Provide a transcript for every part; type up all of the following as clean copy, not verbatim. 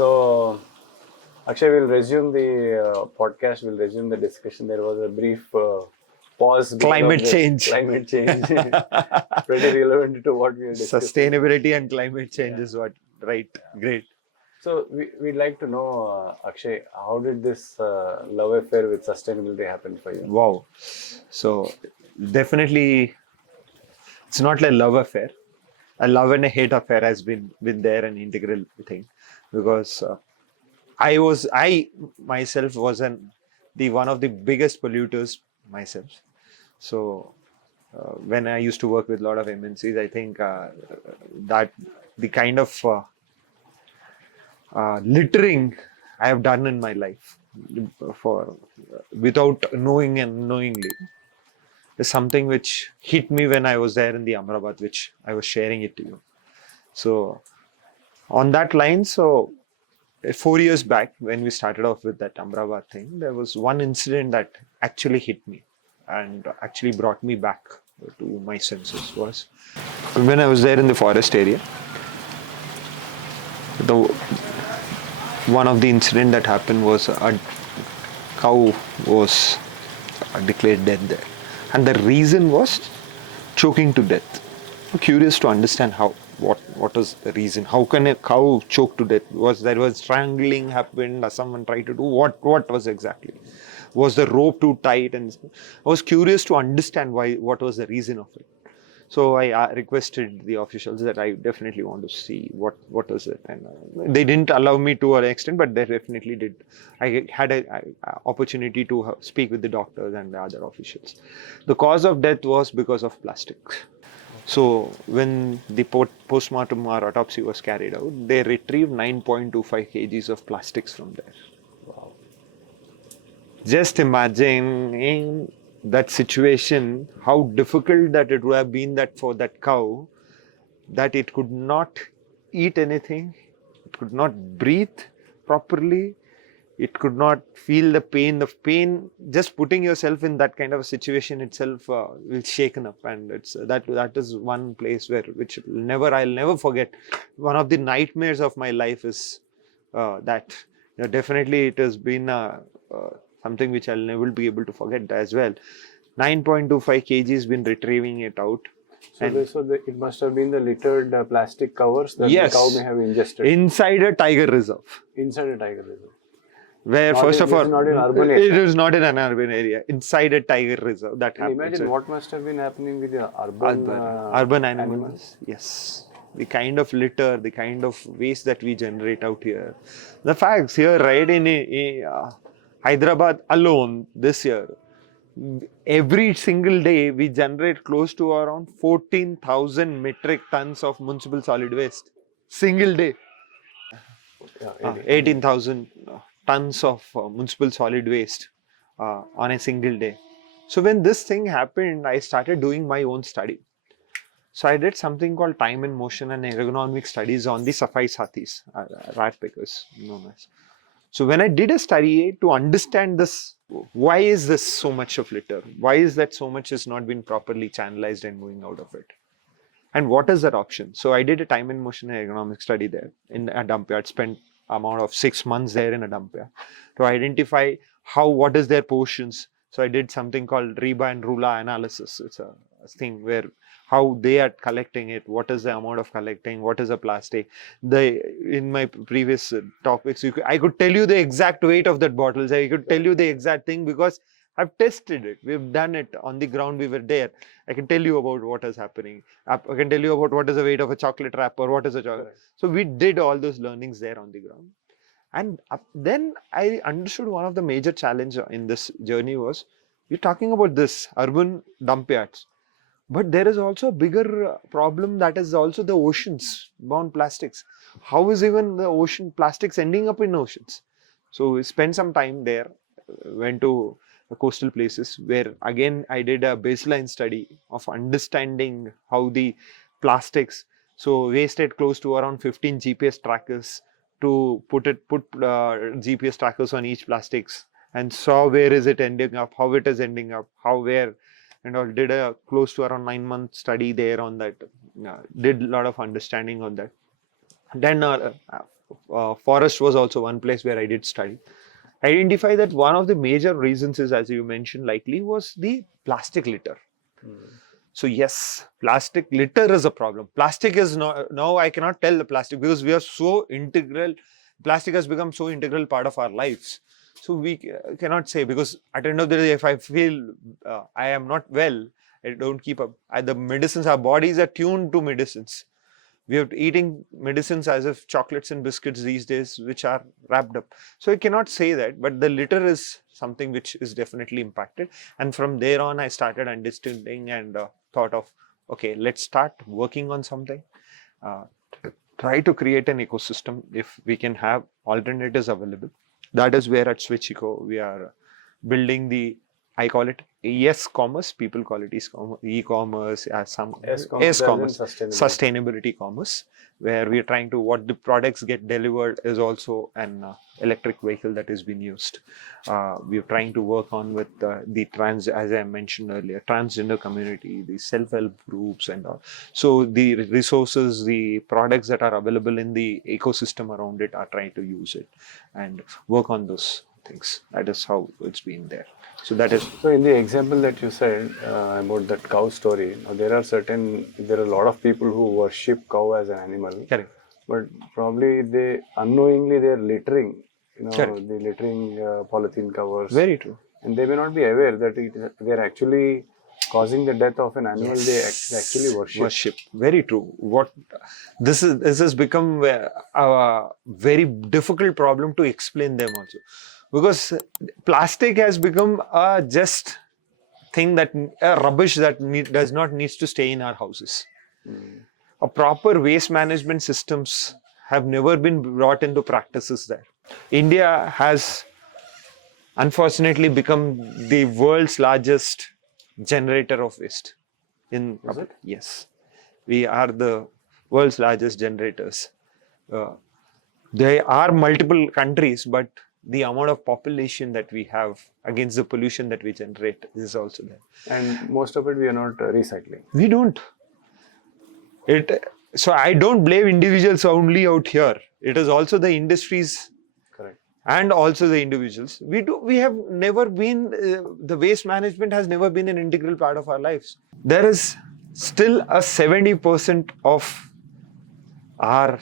So, Akshay, will resume the podcast. We'll resume the discussion. There was a brief pause because Climate of the change. climate change. Pretty relevant to what we are discussing. Sustainability and climate change Yeah. is what, right? Great. So, we'd like to know, Akshay, how did this love affair with sustainability happen for you? Wow. So definitely, it's not a love affair. A love and a hate affair has been there, an integral thing, because I myself was the one of the biggest polluters myself. So when I used to work with a lot of MNCs, I think that the kind of littering I have done in my life for without knowing and knowingly is something which hit me when I was there in the Ahmedabad, which I was sharing it to you. So on that line, so 4 years back when we started off with that Ahmedabad thing, there was one incident that actually hit me and actually brought me back to my senses. Was when I was there in the forest area. The one of the incident that happened was a cow was declared dead there, and the reason was choking to death. I'm curious to understand what was the reason. How can a cow choke to death? Was strangling happened, or someone tried to do what was exactly? Was the rope too tight? And I was curious to understand what was the reason of it. So I requested the officials that I definitely want to see what was it, and they didn't allow me to an extent, but they definitely did. I had a opportunity to speak with the doctors and the other officials. The cause of death was because of plastic. So when the postmortem or autopsy was carried out, they retrieved 9.25 kgs of plastics from there. Wow. Just imagine in that situation, how difficult that it would have been that for that cow, that it could not eat anything, it could not breathe properly, it could not feel the pain. The pain, just putting yourself in that kind of a situation itself will shaken up, and it's that is one place which I'll never forget. One of the nightmares of my life is that. Definitely it has been something which I'll never be able to forget as well. 9.25 kgs been retrieving it out. So, it must have been the littered plastic covers that Yes, the cow may have ingested inside a tiger reserve. inside a tiger reserve. Where Not first in- of this all, is not in urban it area. is not in an urban area. Inside a tiger reserve, that And happens. imagine what must have been happening with the urban animals. Yes, the kind of litter, the kind of waste that we generate out here. The facts here, right in Hyderabad alone this year, every single day we generate close to around 14,000 metric tons of municipal solid waste. Single day. Yeah, 18,000 tons of municipal solid waste on a single day. So when this thing happened, I started doing my own study. So I did something called time and motion and ergonomic studies on the Safai Sathis, rat pickers known as. So when I did a study to understand this, why is this so much of litter? Why is that so much has not been properly channelized and moving out of it? And what is that option? So I did a time and motion and ergonomic study there in a dump yard, spent amount of 6 months there in a dump yard to identify what is their portions. So I did something called Reba and Rula analysis. It's a thing where how they are collecting it, what is the amount of collecting, what is a plastic. In my previous topics, I could tell you the exact weight of that bottles. I could tell you the exact thing because I've tested it. We've done it on the ground. We were there. I can tell you about what is happening. I can tell you about what is the weight of a chocolate wrapper, what is a chocolate. So we did all those learnings there on the ground. And then I understood one of the major challenge in this journey was, you're talking about this urban dump yards, but there is also a bigger problem, that is also the oceans bound plastics. How is even the ocean plastics ending up in oceans? So we spent some time there, went to coastal places where again I did a baseline study of understanding how the plastics, so wasted close to around 15 GPS trackers to put GPS trackers on each plastics, and saw where is it ending up, how it is ending up, where, and all. Did a close to around 9-month study there on that. Did a lot of understanding on that. Then Forest was also one place where I did study. Identify that one of the major reasons is, as you mentioned, likely was the plastic litter. So yes, plastic litter is a problem. Plastic is not, now I cannot tell the plastic because we are so integral. Plastic has become so integral part of our lives. So we cannot say, because at the end of the day, if I feel I am not well, I don't keep up. The medicines, our bodies are tuned to medicines. We are eating medicines as if chocolates and biscuits these days, which are wrapped up. So I cannot say that, but the litter is something which is definitely impacted. And from there on, I started understanding and thought of, okay, let's start working on something. Try to create an ecosystem if we can have alternatives available. That is where at Switch Eko we are building the, I call it commerce, people call it e-commerce, some S-commerce, sustainability commerce, where we are trying to, what the products get delivered is also an electric vehicle that is being used. We are trying to work on with the trans, as I mentioned earlier, transgender community, the self-help groups and all. So the resources, the products that are available in the ecosystem around it are trying to use it and work on those things. That is how it's been there. So that is. So in the example that you said about that cow story, now there are a lot of people who worship cow as an animal. Correct. But probably they unknowingly they're littering, Correct. the littering polythene covers. Very true. And they may not be aware that they're actually causing the death of an animal they actually worship. Very true. What this has become a very difficult problem to explain them also, because plastic has become a just thing that rubbish that does not needs to stay in our houses. A proper waste management systems have never been brought into practices there. India has unfortunately become the world's largest generator of waste. Yes, we are the world's largest generators. There are multiple countries, but the amount of population that we have against the pollution that we generate is also there. And most of it we are not recycling. We don't. So I don't blame individuals only out here. It is also the industries. Correct. And also the individuals. We have never been, the waste management has never been an integral part of our lives. There is still a 70% of our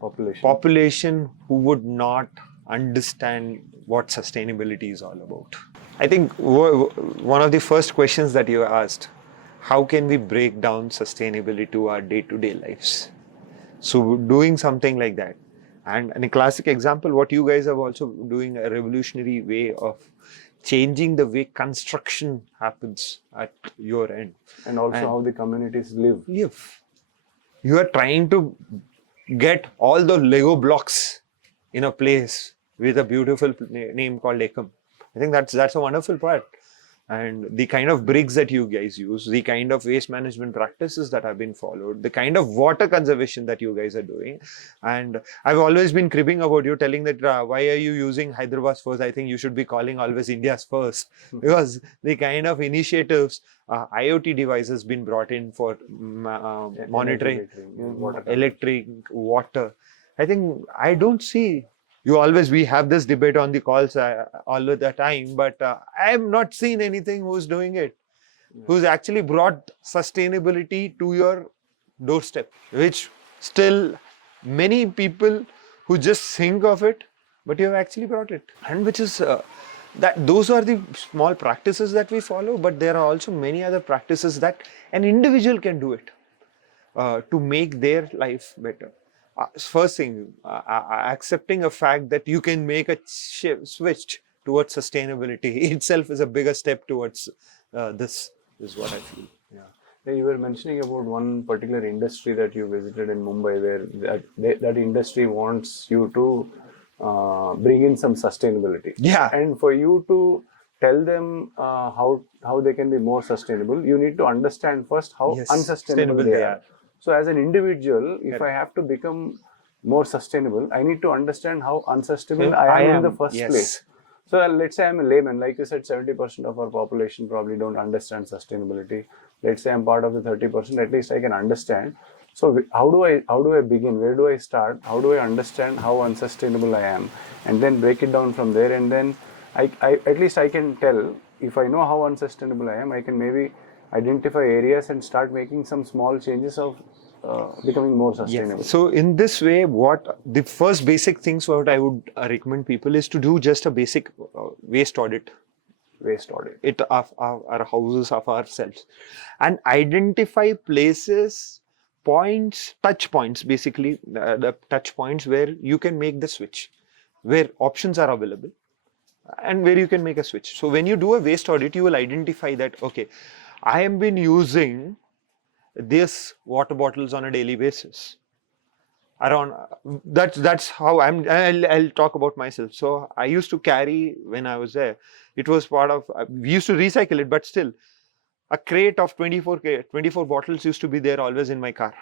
population who would not understand what sustainability is all about. I think one of the first questions that you asked, how can we break down sustainability to our day-to-day lives? So doing something like that. And a classic example, what you guys are also doing, a revolutionary way of changing the way construction happens at your end. And also how the communities live. You are trying to get all the Lego blocks in a place with a beautiful name called Ekam. I think that's a wonderful part. And the kind of bricks that you guys use, the kind of waste management practices that have been followed, the kind of water conservation that you guys are doing. And I've always been cribbing about you, telling that why are you using Hyderabad first? I think you should be calling always India's first, because the kind of initiatives, IoT devices been brought in for monitoring electric, water. I think I don't see. We have this debate on the calls all of the time, but I have not seen anything who's doing it, who's actually brought sustainability to your doorstep, which still many people who just think of it, but you have actually brought it. And which is, those are the small practices that we follow, but there are also many other practices that an individual can do it to make their life better. First thing, accepting a fact that you can make a switch towards sustainability itself is a bigger step towards this, is what I feel. Yeah. You were mentioning about one particular industry that you visited in Mumbai, where that industry wants you to bring in some sustainability. Yeah. And for you to tell them how they can be more sustainable, you need to understand first how unsustainable they are. So as an individual, if I have to become more sustainable, I need to understand how unsustainable I am in the first place. So let's say I'm a layman, like you said, 70% of our population probably don't understand sustainability. Let's say I'm part of the 30%, at least I can understand. So how do I begin? Where do I start? How do I understand how unsustainable I am, and then break it down from there? And then I at least I can tell, if I know how unsustainable I am, I can maybe identify areas and start making some small changes of becoming more sustainable. Yes. So in this way, what the first basic things what I would recommend people is to do just a basic waste audit. Waste audit. It of our houses, of ourselves, and identify places, points, touch points, basically the touch points where you can make the switch, where options are available, and where you can make a switch. So when you do a waste audit, you will identify that, okay, I have been using this water bottles on a daily basis. Around that's how I'll talk about myself. So I used to carry, when I was there, it was part of, we used to recycle it, but still a crate of 24 bottles used to be there always in my car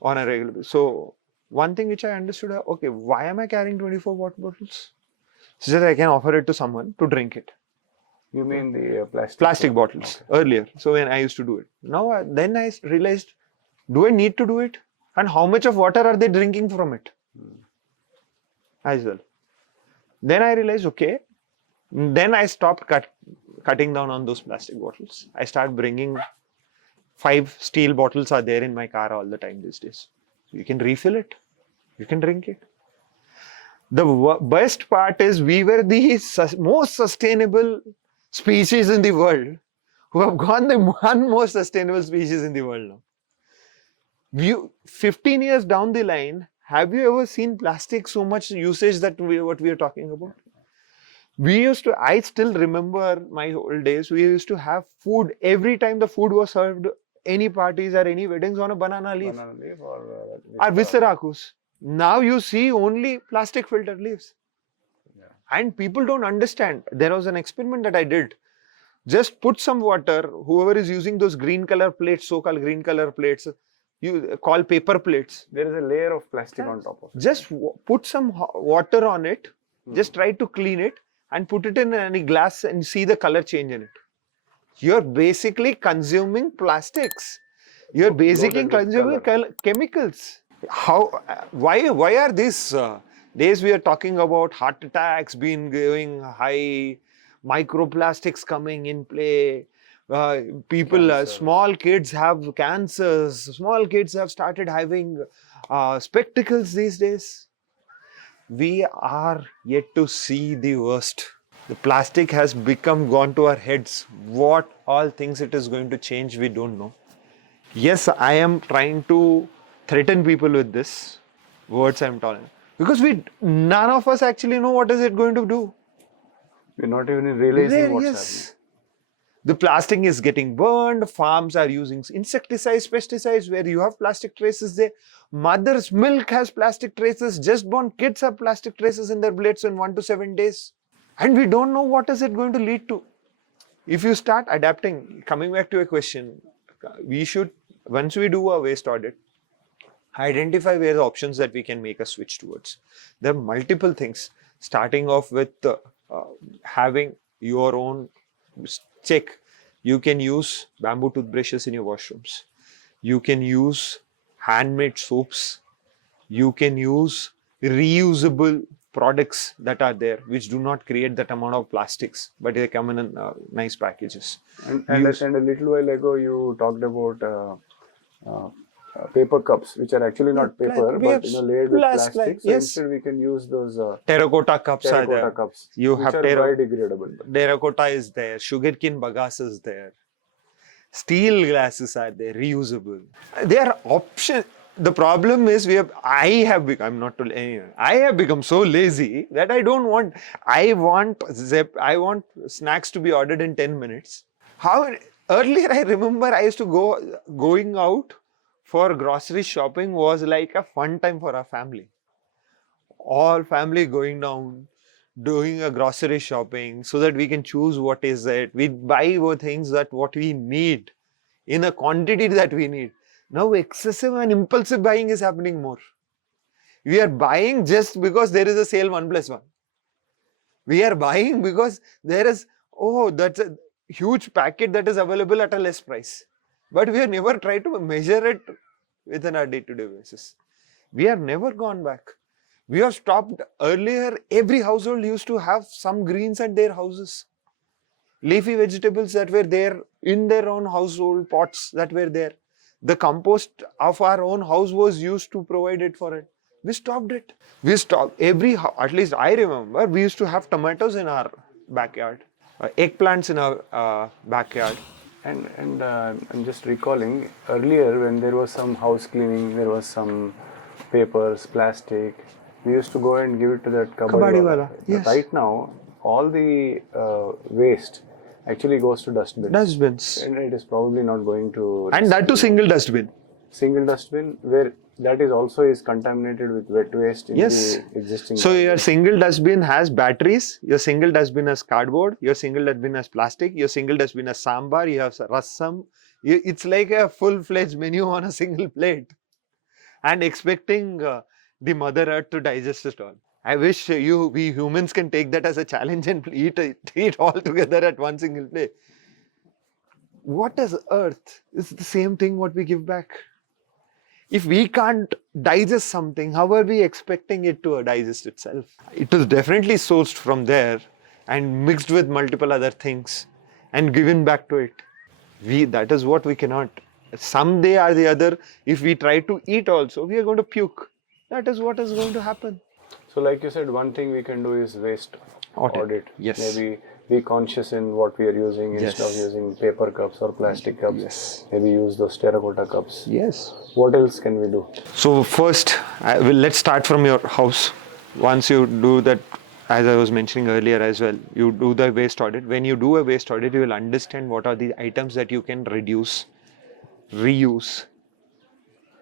on a regular basis. So one thing which I understood, okay, why am I carrying 24 water bottles? So that I can offer it to someone to drink it. You mean the plastic bottles? Okay. Earlier. So when I used to do it. Now then I realized, do I need to do it? And how much of water are they drinking from it? As well. Then I realized, okay. Then I stopped cutting down on those plastic bottles. I start bringing 5 steel bottles are there in my car all the time these days. You can refill it. You can drink it. The best part is we were the most sustainable species in the world who have gone the one most sustainable species in the world now. 15 years down the line, have you ever seen plastic so much usage that what we are talking about? I still remember my old days, we used to have food every time the food was served, any parties or any weddings, on a banana leaf. Banana leaf or visarakus. Now you see only plastic filter leaves. Yeah. And people don't understand. There was an experiment that I did. Just put some water, whoever is using those green color plates, so-called green color plates, you call paper plates. There is a layer of plastic on top of it. Just put some water on it, just try to clean it and put it in any glass and see the color change in it. You're basically consuming plastics. You're basically consuming chemicals. Why are these days we are talking about heart attacks being going high, microplastics coming in play, people, small kids have cancers, small kids have started having spectacles these days. We are yet to see the worst. The plastic has gone to our heads. What all things it is going to change, we don't know. Yes, I am trying to threaten people with this words I'm telling, because none of us actually know what is it going to do. We're not even realizing what's happening. The plastic is getting burned, farms are using insecticides, pesticides, where you have plastic traces there. Mother's milk has plastic traces, just born kids have plastic traces in their blades in 1 to 7 days. And we don't know what is it going to lead to. If you start adapting, coming back to a question, we should, once we do a waste audit, identify where the options that we can make a switch towards. There are multiple things, starting off with having your own check. You can use bamboo toothbrushes in your washrooms. You can use handmade soaps. You can use reusable products that are there, which do not create that amount of plastics, but they come in nice packages. And a little while ago, you talked about paper cups, which are actually not paper, but layered with plastic. So instead, we can use those terracotta cups. Cups. You have biodegradable. Terracotta is there. Sugarcane bagasse is there. Steel glasses are there, reusable. They are options. The problem is I have become so lazy that I don't want. I want snacks to be ordered in 10 minutes. Earlier I remember I used to going out for grocery shopping was like a fun time for our family. All family going down, doing a grocery shopping so that we can choose what is it. We buy things that what we need in a quantity that we need. Now excessive and impulsive buying is happening more. We are buying just because there is a sale 1+1. We are buying because there is, that's a huge packet that is available at a less price. But we have never tried to measure it within our day-to-day basis. We have never gone back. We have stopped. Earlier, every household used to have some greens at their houses. Leafy vegetables that were there in their own household pots that were there. The compost of our own house was used to provide it for it. We stopped it. We stopped. At least I remember, we used to have tomatoes in our backyard, eggplants in our backyard. And I'm just recalling earlier when there was some house cleaning, there was some papers, plastic. We used to go and give it to that kabadi wala. Yes. Right now, all the waste actually goes to Dustbins. and it is probably not going to. And that too single dustbin. Single dustbin where that is also contaminated with wet waste in Yes. the existing. So your single dustbin has batteries, your single dustbin has cardboard, your single dustbin has plastic, your single dustbin has sambar, you have rasam. It's like a full-fledged menu on a single plate. And expecting the Mother Earth to digest it all. I wish we humans can take that as a challenge and eat all together at one single plate. What is Earth? It's the same thing what we give back. If we can't digest something, how are we expecting it to digest itself? It is definitely sourced from there and mixed with multiple other things and given back to it. That is what we cannot. Someday or the other, if we try to eat also, we are going to puke. That is what is going to happen. So like you said, one thing we can do is waste audit. Yes. Maybe be conscious in what we are using instead of using paper cups or plastic cups. Yes. Maybe use those terracotta cups. Yes. What else can we do? So first, let's start from your house. Once you do that, as I was mentioning earlier as well, you do the waste audit. When you do a waste audit, you will understand what are the items that you can reduce, reuse,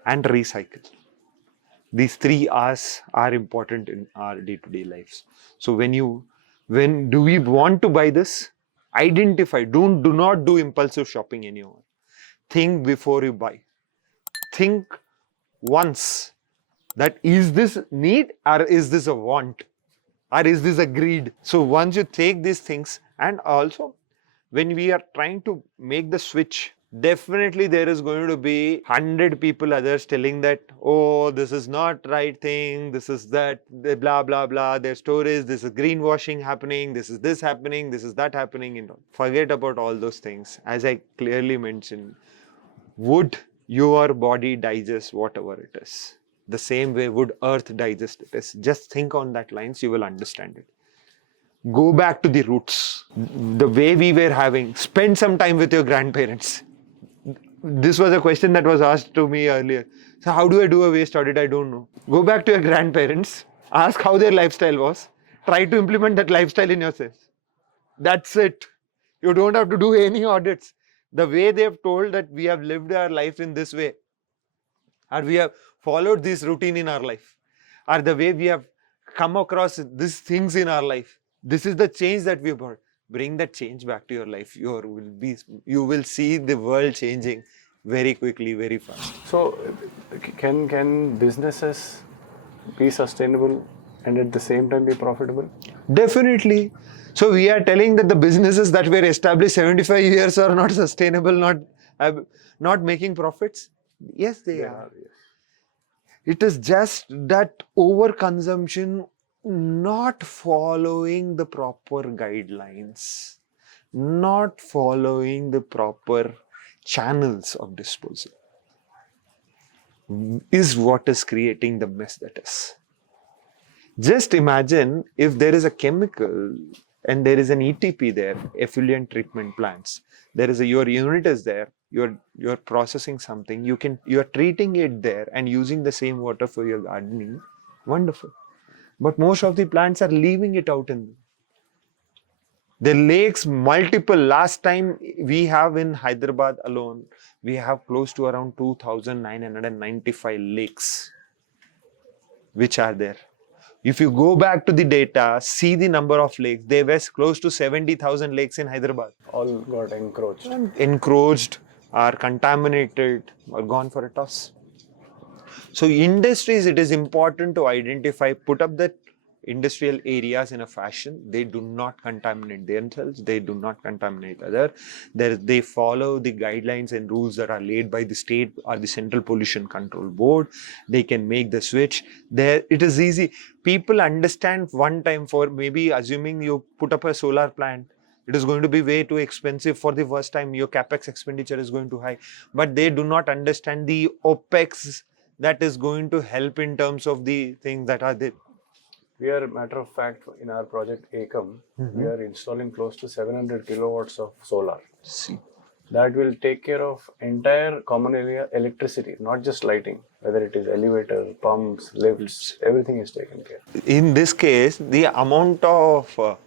and recycle. These 3 R's are important in our day-to-day lives. So when do we want to buy this? Identify. Do not do impulsive shopping anymore. Think before you buy. Think once that is this need or is this a want or is this a greed? So once you take these things, and also when we are trying to make the switch, definitely there is going to be 100 people others telling that, oh, this is not right thing, this is that, blah, blah, blah, their stories, this is greenwashing happening, this is this happening, this is that happening. Forget about all those things. As I clearly mentioned, would your body digest whatever it is? The same way would Earth digest it is. Just think on that lines, you will understand it. Go back to the roots. The way we were having, spend some time with your grandparents. This was a question that was asked to me earlier. So how do I do a waste audit? I don't know. Go back to your grandparents, ask how their lifestyle was, try to implement that lifestyle in yourself. That's it. You don't have to do any audits. The way they have told that we have lived our life in this way, or we have followed this routine in our life, or the way we have come across these things in our life, this is the change that we have brought. Bring that change back to your life. You will see the world changing very quickly, very fast. So, can businesses be sustainable and at the same time be profitable? Definitely. So we are telling that the businesses that were established 75 years are not sustainable, not making profits. Yes, they are. Yes. It is just that overconsumption, not following the proper guidelines, not following the proper channels of disposal is what is creating the mess that is. Just imagine if there is a chemical and there is an ETP there, effluent treatment plants. Your unit is there. You're processing something. You're treating it there and using the same water for your gardening. Wonderful. But most of the plants are leaving it out in the lakes. Multiple. Last time we have in Hyderabad alone, we have close to around 2,995 lakes which are there. If you go back to the data, see the number of lakes, there was close to 70,000 lakes in Hyderabad. All got encroached. Encroached, are contaminated, or gone for a toss. So industries, it is important to identify, put up that industrial areas in a fashion. They do not contaminate themselves. They do not contaminate others. They follow the guidelines and rules that are laid by the state or the Central Pollution Control Board. They can make the switch. There, it is easy. People understand one time, for maybe assuming you put up a solar plant, it is going to be way too expensive for the first time. Your capex expenditure is going to high, but they do not understand the opex that is going to help in terms of the things that are there. We are, matter of fact, in our project Ekam, we are installing close to 700 kilowatts of solar. See. That will take care of entire common area electricity, not just lighting, whether it is elevator, pumps, lifts, everything is taken care of. In this case, the amount of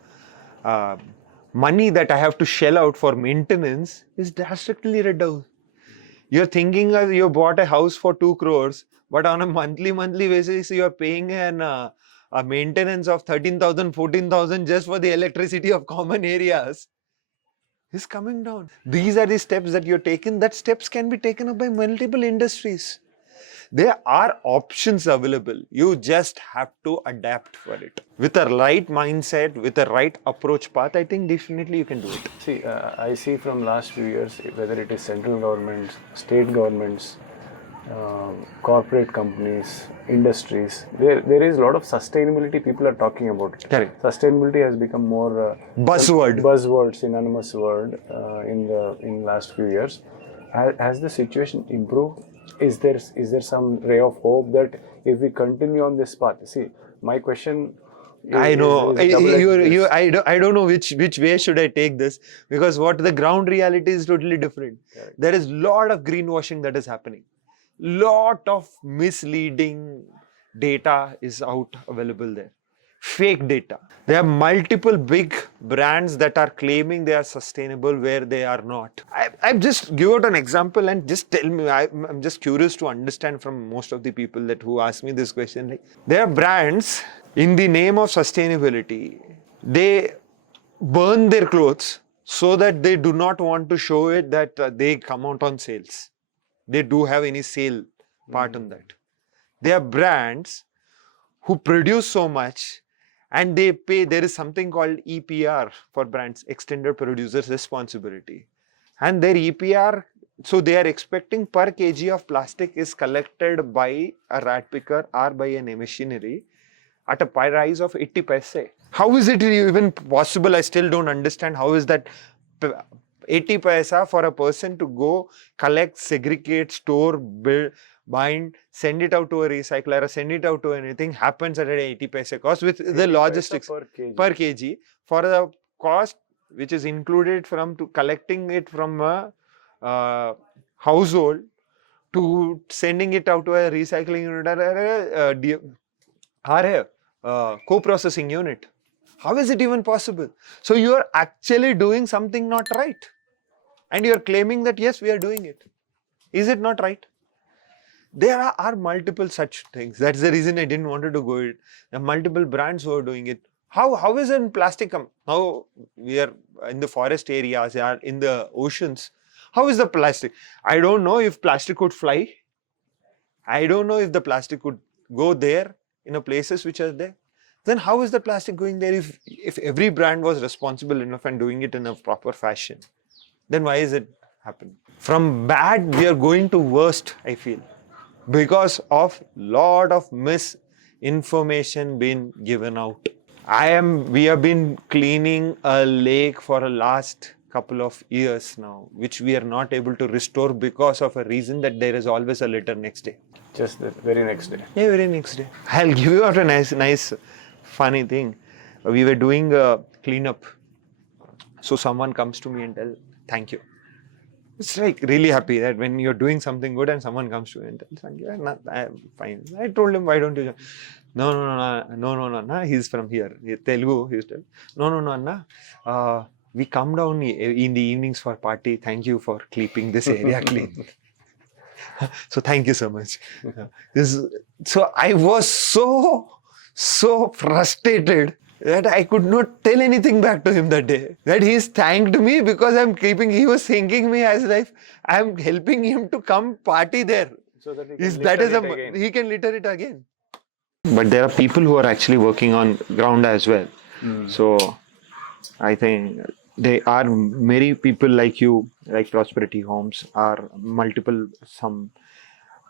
money that I have to shell out for maintenance is drastically reduced. You're thinking you bought a house for 2 crores, but on a monthly basis, you're paying a maintenance of 13,000, 14,000 just for the electricity of common areas. Is coming down. These are the steps that you're taking. That steps can be taken up by multiple industries. There are options available. You just have to adapt for it. With a right mindset, with a right approach path, I think definitely you can do it. See, I see from last few years, whether it is central governments, state governments, corporate companies, industries, there is a lot of sustainability people are talking about it. Correct. Sustainability has become more buzzword, synonymous word in last few years. Has the situation improved? Is there some ray of hope that if we continue on this path? See, my question. I know. I don't know which way should I take this, because what the ground reality is totally different. Correct. There is lot of greenwashing that is happening. Lot of misleading data is out available there. Fake data. There are multiple big brands that are claiming they are sustainable where they are not. I just give out an example and just tell me. I'm just curious to understand from most of the people that who ask me this question. Like, there are brands in the name of sustainability. They burn their clothes so that they do not want to show it that they come out on sales. They do have any sale part on that. There are brands who produce so much and they pay. There is something called EPR for brands, Extended Producer's Responsibility. And their EPR, so they are expecting per kg of plastic is collected by a rat picker or by a machinery at a price of 80 paise. How is it even possible? I still don't understand. How is that 80 paisa for a person to go collect, segregate, store, build, bind, send it out to a recycler or send it out to anything happens at an 80 paisa cost with the logistics per kg for the cost which is included from to collecting it from a household to sending it out to a recycling unit or a co-processing unit. How is it even possible? So you are actually doing something not right. And you are claiming that yes, we are doing it. Is it not right? There are multiple such things. That's the reason I didn't want to go it. There are multiple brands who are doing it. How is it in plastic? Now we are in the forest areas, are in the oceans. How is the plastic? I don't know if plastic could fly. I don't know if the plastic could go there in the places which are there. Then how is the plastic going there if every brand was responsible enough and doing it in a proper fashion? Then why is it happening? From bad, we are going to worst, I feel. Because of lot of misinformation being given out. We have been cleaning a lake for the last couple of years now, which we are not able to restore because of a reason that there is always a litter next day. Just the very next day. Yeah, very next day. I'll give you out a nice funny thing. We were doing a cleanup. So someone comes to me and tells, thank you. It's like really happy that when you're doing something good and someone comes to you and tells, thank you. I'm fine. I told him, why don't you? No, he's from here. Telugu, he said, no, Anna. We come down in the evenings for party. Thank you for keeping this area clean. So thank you so much. So I was so frustrated that I could not tell anything back to him that day. That he's thanked me because he was thanking me as if I'm helping him to come party there. So that he can litter it again. He can litter it again. but there are people who are actually working on ground as well. So I think there are many people like you, like Prosperity Homes, are multiple some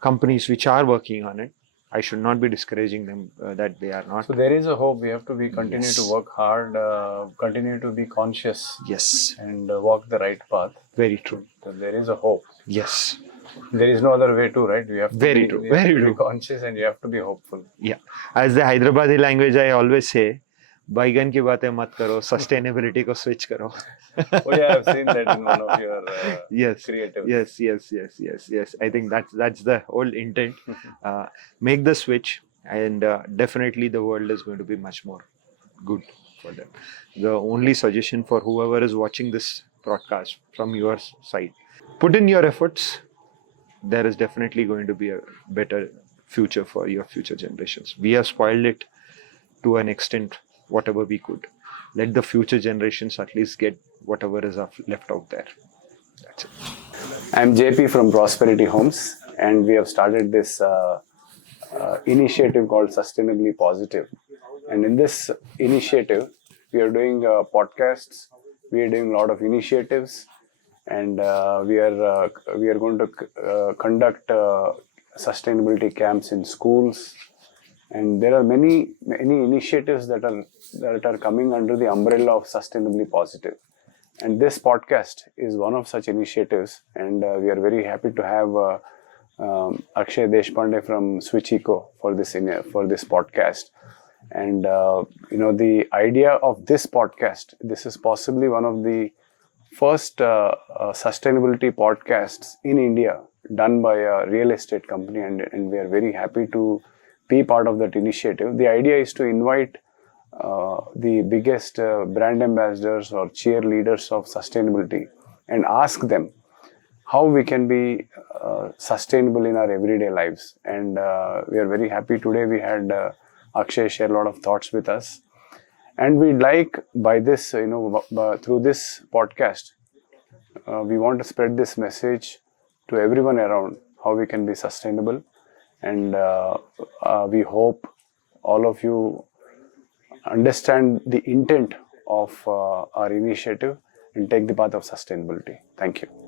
companies which are working on it. I should not be discouraging them that they are not. So there is a hope. We have to be continue Yes. to work hard, continue to be conscious, Yes, and walk the right path. very true. So there is a hope. Yes, There is no other way to, right? We have to Very be, true, we have very to be true. conscious, and you have to be hopeful. yeah. As the Hyderabadi language, I always say, "Baigan ki baatein mat karo, sustainability ko switch karo." Oh yeah, I've seen that in one of your Yes, creatives. yes. I think that's the whole intent. Make the switch, and definitely the world is going to be much more good for them. The only suggestion for whoever is watching this broadcast from your side, put in your efforts. There is definitely going to be a better future for your future generations. We have spoiled it to an extent, whatever we could. Let the future generations at least get whatever is left out there. That's it. I'm JP from Prosperity Homes, and we have started this initiative called Sustainably Positive. And in this initiative, we are doing podcasts, we are doing a lot of initiatives, and we are going to conduct sustainability camps in schools. And there are many initiatives that are coming under the umbrella of Sustainably Positive. And this podcast is one of such initiatives, and we are very happy to have Akshay Desh Pande from Switch Eko for this podcast. And the idea of this podcast, this is possibly one of the first sustainability podcasts in India done by a real estate company, and we are very happy to be part of that initiative. The idea is to invite the biggest brand ambassadors or cheerleaders of sustainability and ask them how we can be sustainable in our everyday lives. And we are very happy today we had Akshay share a lot of thoughts with us. And we'd like, by this, through this podcast, we want to spread this message to everyone around how we can be sustainable. And we hope all of you understand the intent of our initiative and take the path of sustainability. Thank you.